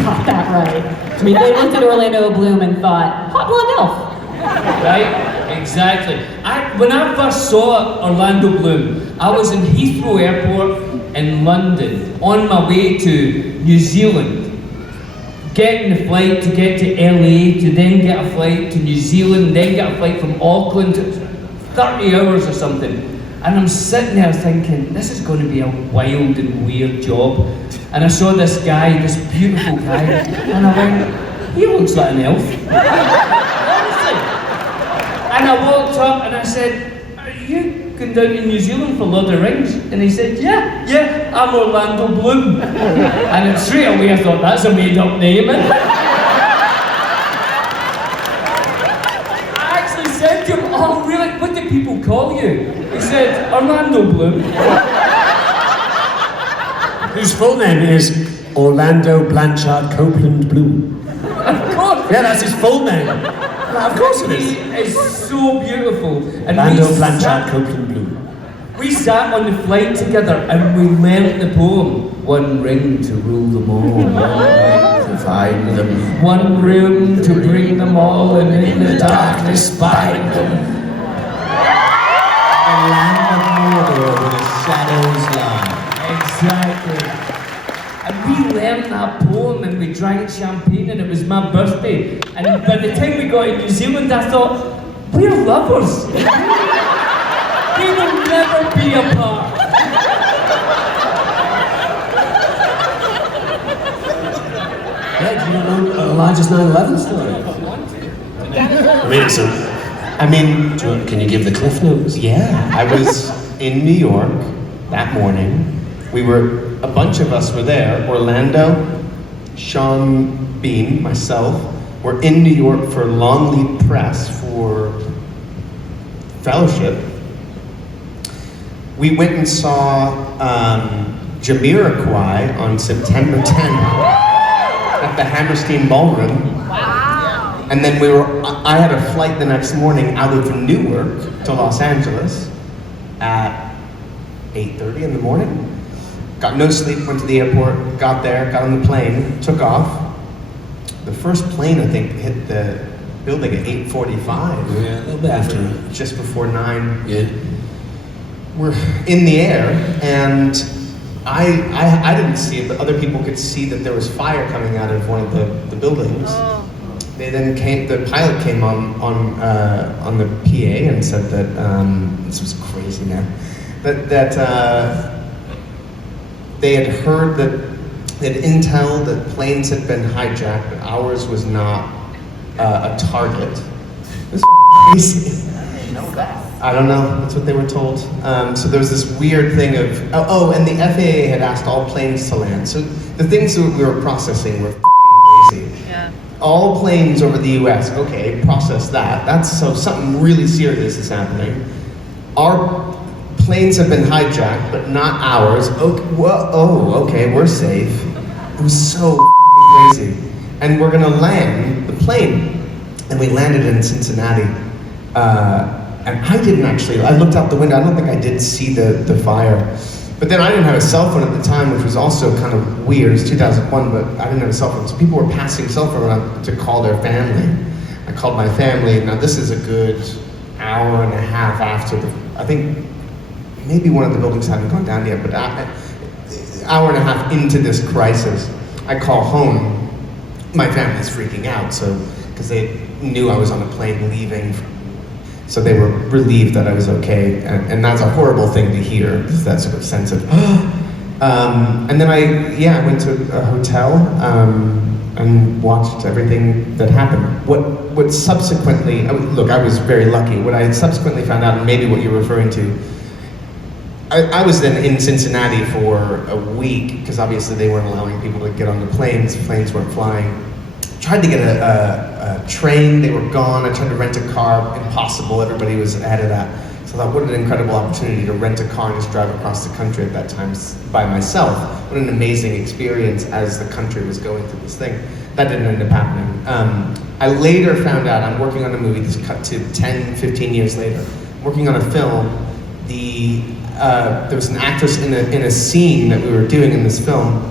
got that right. I mean, they looked at Orlando Bloom and thought, hot blonde elf. Right? Exactly. When I first saw Orlando Bloom, I was in Heathrow Airport in London, on my way to New Zealand, getting the flight to get to LA, to then get a flight to New Zealand, then get a flight from Auckland, 30 hours or something. And I'm sitting there thinking, this is going to be a wild and weird job. And I saw this guy, this beautiful guy, and I went, he looks like an elf. And I walked up and I said, are you going down to New Zealand for Lord of the Rings? And he said, yeah, I'm Orlando Bloom. And straight away I thought, that's a made up name. I actually said to him, oh really, what do people call you? He said, Orlando Bloom. Whose full name is Orlando Blanchard Copeland Bloom. Of course. Yeah, that's his full name. Of course it is. It's so beautiful. And Orlando Blanchard Copeland Bloom. We sat on the flight together and we learnt the poem. One ring to rule them all, one ring to find them, one room to bring them all, and in the darkness find them. The land of Mordor where the shadows lie. Exactly. And we learned that poem and we drank champagne and it was my birthday. And by the time we got to New Zealand, I thought, we're lovers. We will never be apart. Yeah, do you not know Elijah's 9/11 story? Can you give the cliff notes? Yeah, I was in New York that morning. A bunch of us were there. Orlando, Sean Bean, myself, were in New York for Longleat Press for fellowship. We went and saw Jamiroquai on September 10th at the Hammerstein Ballroom. Wow. And then I had a flight the next morning out of Newark to Los Angeles at 8:30 in the morning. got no sleep, went to the airport, got there, got on the plane, took off. The first plane, I think, hit the building at 8:45. Yeah, a little bit after. Just before 9. Yeah. We're in the air, and I didn't see it, but other people could see that there was fire coming out of one of the buildings. They then the pilot came on the PA and said that, this was crazy, man, that they had heard that intel that planes had been hijacked, but ours was not a target. It was crazy. I don't know, that's what they were told. So there was this weird thing of, and the FAA had asked all planes to land. So the things that we were processing were crazy. Yeah. All planes over the US, okay, process that. That's so something really serious is happening. Our planes have been hijacked, but not ours. Okay, okay, we're safe. It was so crazy. And we're gonna land the plane. And we landed in Cincinnati. And I didn't actually, I looked out the window, I don't think I did see the fire. But then I didn't have a cell phone at the time, which was also kind of weird. It was 2001, but I didn't have a cell phone. So people were passing cell phone around to call their family. I called my family. Now this is a good hour and a half after I think maybe one of the buildings hadn't gone down yet, but hour and a half into this crisis, I call home. My family's freaking out, because they knew I was on a plane leaving. So they were relieved that I was okay, and that's a horrible thing to hear, that sort of sense of, and then I went to a hotel and watched everything that happened. What subsequently, look, I was very lucky. What I subsequently found out, and maybe what you're referring to, I was then in Cincinnati for a week, because obviously they weren't allowing people to get on the planes weren't flying. Tried to get a train, they were gone. I tried to rent a car, impossible, everybody was ahead of that. So I thought, what an incredible opportunity to rent a car and just drive across the country at that time by myself. What an amazing experience as the country was going through this thing. That didn't end up happening. I later found out, I'm working on a movie, this cut to 10, 15 years later. I'm working on a film. There was an actress in a scene that we were doing in this film,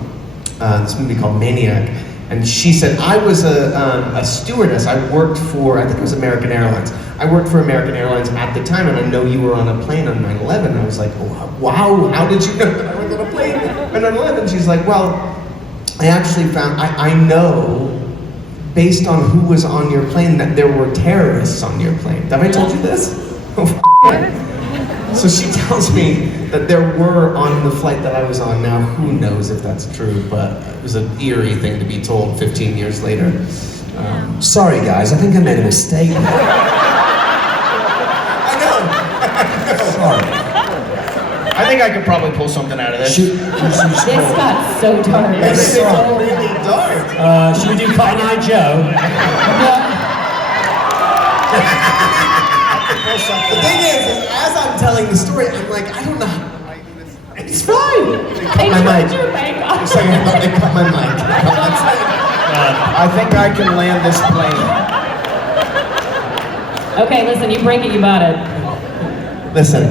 this movie called Maniac. And she said, I was a stewardess. I worked for, I think it was American Airlines. I worked for American Airlines at the time, and I know you were on a plane on 9/11. I was like, oh, wow, how did you know that I was on a plane on 9/11? She's like, well, I actually found, I know, based on who was on your plane, that there were terrorists on your plane. Have I told you this? So she tells me that there were on the flight that I was on. Now, who knows if that's true, but it was an eerie thing to be told 15 years later. Sorry guys, I think I made a mistake. I know. Sorry. I think I could probably pull something out of this. This got so dark. It's really dark. Should we do Cotton Eye Joe? The thing is, as I'm telling the story, I'm like, I don't know how. It's fine. They cut my mic. It's like they cut my mic. I think I can land this plane. Okay, listen, you break it, you bought it. Listen.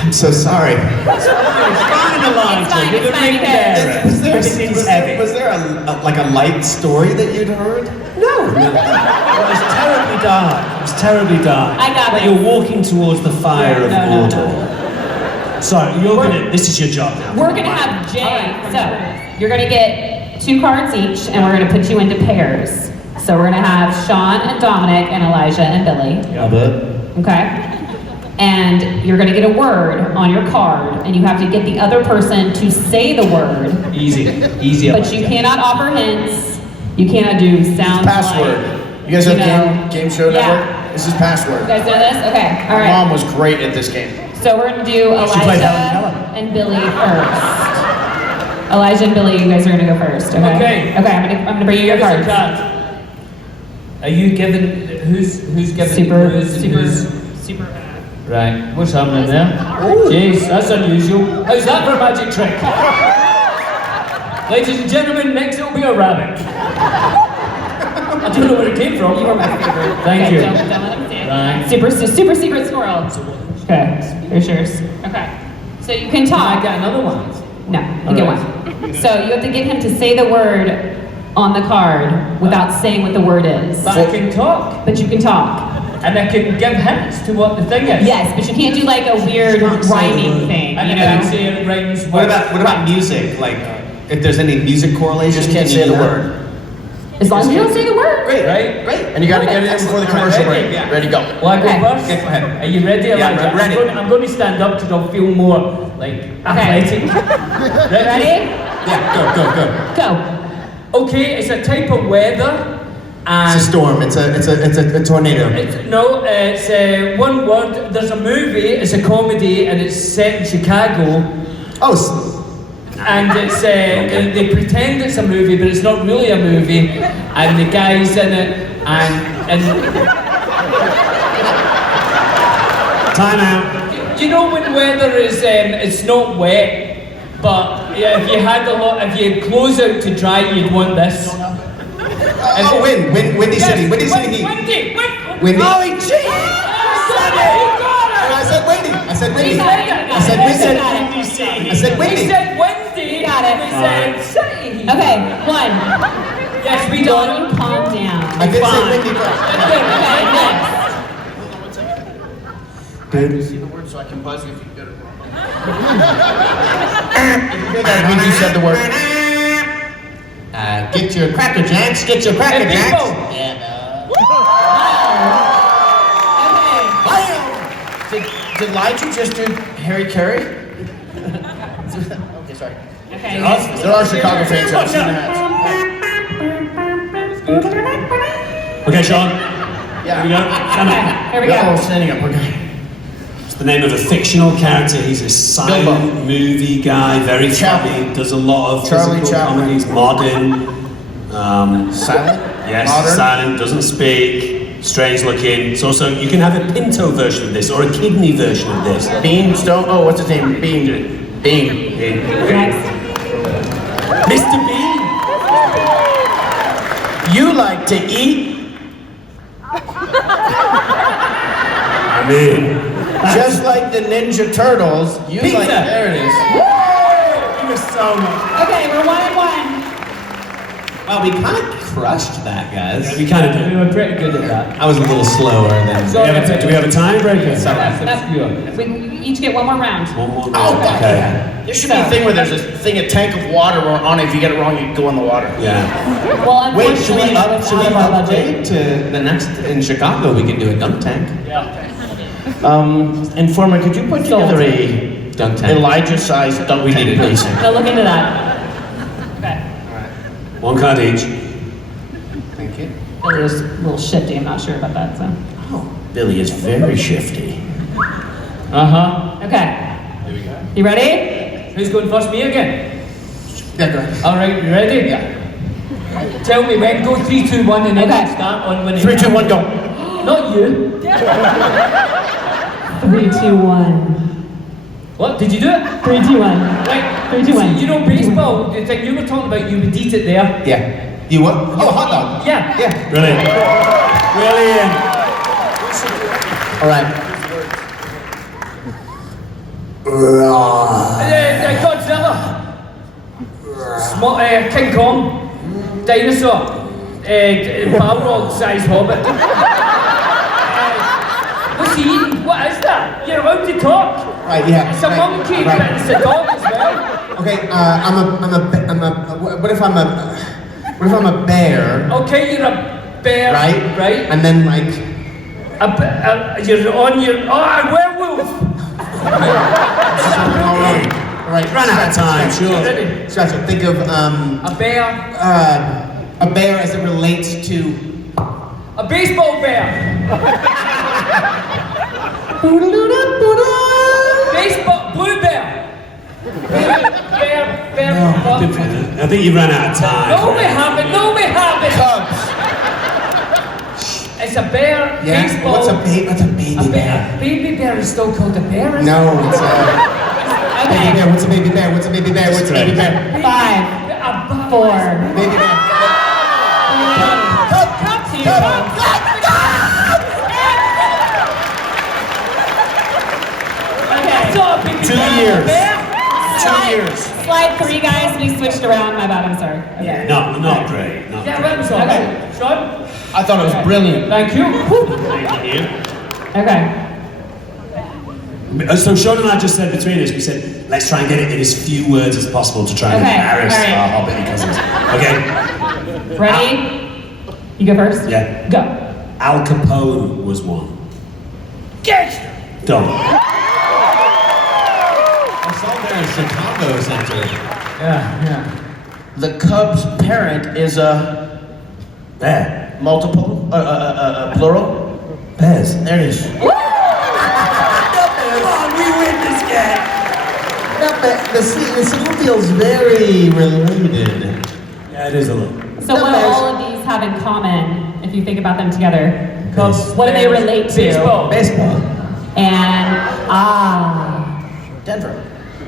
I'm so sorry. It's fine, Elijah. You're the big bear. Was there a light story that you'd heard? No. It was terribly dark. It was terribly dark. I got Like this. you're walking towards the fire of Mordor. So this is your job now. We're gonna have Jay, so you're gonna get 2 cards each, and we're gonna put you into pairs. So we're gonna have Sean and Dominic and Elijah and Billy. Yeah, but Okay? And you're gonna get a word on your card, and you have to get the other person to say the word. easy. But you cannot offer hints. You cannot do sounds Password. like, You guys have know, game show yeah. network? This is password. You guys know this? Okay, all My right. mom was great at this game. So we're gonna do She played Elijah Helen Keller. and Billy first. Elijah and Billy, you guys are gonna go first. Okay. Okay. Okay. I'm gonna bring you your cards. Are you giving, who's giving Super. Right, what's happening there? Jeez, that's unusual. How's that for a magic trick? Ladies and gentlemen, next it'll be a rabbit. I don't know where it came from. You are my favorite. Thank Okay, you. Don't let him see it. Right. Super secret squirrel. Okay, here's yours. Okay. So you can talk. Can I get another one? No, you get one. So you have to get him to say the word on the card without saying what the word is. But I can talk. But you can talk. And I can give hints to what the thing is. Yes, but you can't do like a weird rhyming thing. And You I can know? say it rhymes. What about music? Like, if there's any music correlation, You just can't can say do the that? word. As long as you don't say the word. Great, Right? great. And you gotta get it in before the commercial break. Yeah. Ready, go. Well, I go Okay. first? Okay, go ahead. Are you ready, Yeah, Elijah? ready. I'm going to stand up because I'll feel more, like, athletic. Ready? Yeah, go. Go. Okay, it's a type of weather. And It's a storm. It's a tornado. It's one word. There's a movie. It's a comedy, and it's set in Chicago. Oh, And it's they pretend it's a movie, but it's not really a movie. And the guy's in it, and Time out. you know when weather is it's not wet, but yeah, if you had if you had clothes out to dry, you'd want this. Windy City. Windy City. Windy. Oh, he cheated! I said Windy. I said Windy. I said Windy. I said Windy. He said Wednesday. Got it. We said city. Okay, one. Yes, we done. Don't calm down. I did say Fine. Windy first. Okay, next. Good. See the word so I can buzz you if you get it wrong. That means you said the word. Get your Cracker Jacks. Get your Cracker Hey, Jacks. people. Did Elijah just do Harry Carey? Okay, sorry. Okay. There are Chicago fans I've seen that. Okay, Sean. Yeah. Here we go. Stand up. Here we go. Standing up. Okay. It's the name of a fictional character. He's a silent movie guy, very funny, does a lot of Charlie physical Chaplin. comedies, modern. Silent? Yes, Modern? silent, doesn't speak, strange looking. It's also, you can have a pinto version of this or a kidney version of this. Bean Stone. Oh, what's his name? Bean. Okay. Mr. Bean. You like to eat? I mean, Just like the Ninja Turtles, you Pizza. like. There it is. you were so much. Okay, we're 1-1. Well, we kind of crushed that, guys. We kind of We do. were pretty good at that. I was a little slower than. Do we have a tiebreaker? That's good. We each get one more round. One more. Oh, Okay. There should be a thing where there's a thing, a tank of water on it. If you get it wrong, you go in the water. Yeah. Well, Wait, should we unfortunately, update to the next in Chicago? We can do a dunk tank. Informer, could you put together a Dunk tank. Elijah-sized dunk We tank, need a dunk please? tank. Now look into that. Okay. One card each. Thank you. Billy is a little shifty. I'm not sure about that. So. Billy is very shifty. Okay. Here we go. You ready? Who's going first? Me again. Yeah, go ahead. All right, you ready? Yeah. Tell me when. Go 3, 2, 1, and then Okay. start on when. 3, 2, 1, go. Not you. 3, 2, 1. What? Did you do it? 3, 2, 1. Right. 3, 2, 1. You know baseball. The thing you were talking about, you would eat it there. Yeah. You what? Oh, hot dog. Yeah. Yeah. Brilliant. Brilliant. All right. Godzilla. King Kong. Dinosaur. Balrog-sized hobbit. What's he eating? What is that? You're allowed to talk. Right. Yeah. It's a right, monkey, right. but it's a dog as well. Okay. What if I'm a bear? Okay, you're a bear. Right. Right. And then like. You're on your. Oh, a werewolf. All right. Run out of time, sure. Ready? Scratch it. Think of A bear. a bear as it relates to. A baseball bear. Baseball blue bear. Bear. I think you ran out of time. No, we haven't. Cubs. It's a bear. Yeah. Baseball. What's a baby bear? A baby bear is still called a bear. Isn't No, it's a baby Okay. bear. What's a baby bear? What's a baby bear? What's a baby bear? 5, 4. Baby bear. Okay. That's all big 2 years. 2 years. Slide 3, guys. We switched around. My bad. I'm sorry. Okay. No, not great. Not Yeah, great. that was all Okay. right. Sean? I thought it was brilliant. Thank you. Thank you. Okay. So Sean and I just said between us, we said, let's try and get it in as few words as possible to try and Okay, embarrass all right. our Hobbit cousins. Okay? Ready? You go first? Yeah. Go. Al Capone was one. Gangster. Done. I saw there in Chicago Center. Yeah. The Cubs' parent is a Bear. multiple, plural. Bears. There it is. Come on, we win this game. The song feels very related. Yeah, it is a little. So what do all of these have in common if you think about them together? What do they relate to? Baseball. Baseball. And Denver.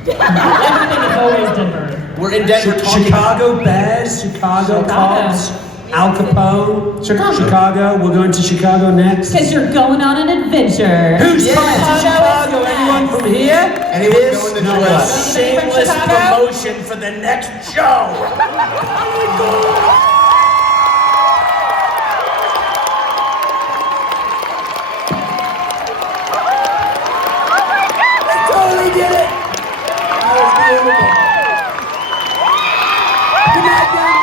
everything is always Denver. We're in Denver talking. Chicago Bears, Chicago Cubs, Al Capone, Chicago. We're going to Chicago next. Because you're going on an adventure. Who's Yeah. coming to Chicago? Anyone from here? Anyone This? going to No do a one. shameless Chicago? promotion for the next show? Totally did it! That was beautiful. Good night, guys.